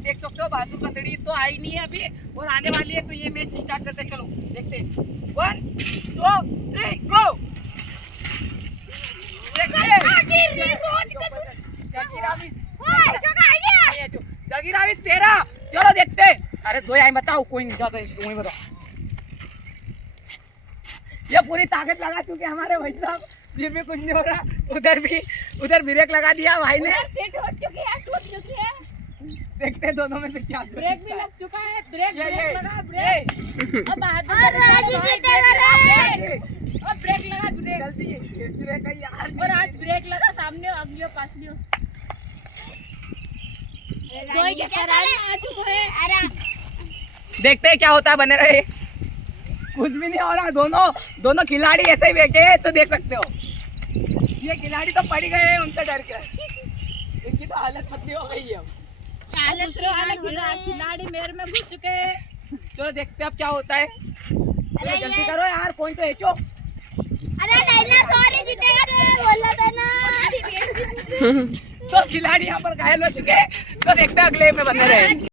देख सकते हो बहादुर पतड़ी तो आई नहीं है अभी और आने वाली है। तो ये मैच स्टार्ट करते चलो देखते 1 2 3 गो। जगीरावी तेरा चलो देखते। अरे दो आई बताओ कोई नहीं जाता वही बताओ। ये पूरी ताकत लगा चुके हमारे भाई साहब फिर भी कुछ नहीं हो रहा। उधर ब्रेक लगा दिया भाई ने। सेट हो चुकी है, टूट चुकी है। देखते हैं दोनों में से क्या। ब्रेक भी लग चुका है। ब्रेक लगा ब्रेक। अब बहादुर जल्दी लगा ब्रेक। ब्रेक है यार। और आज ब्रेक लगा सामने अगलियो पासलियो। कोई के करार में आ चुका है। देखते हैं क्या होता है बने रहे। कुछ भी नहीं हो रहा। दोनों खिलाड़ी ऐसे ही बैठे हैं तो देख सकते हो। ये खिलाड़ी तो पड़ गए हैं उनसे डर के। इनकी तो हालत पतली हो गई है। खिलाड़ी मेरे में घुस चुके हैं। चलो देखते हैं अब क्या होता है। जल्दी करो यार कोई तो हेचो। तो खिलाड़ी यहाँ पर घायल हो चुके हैं तो देखते हैं अगले में बने रहे।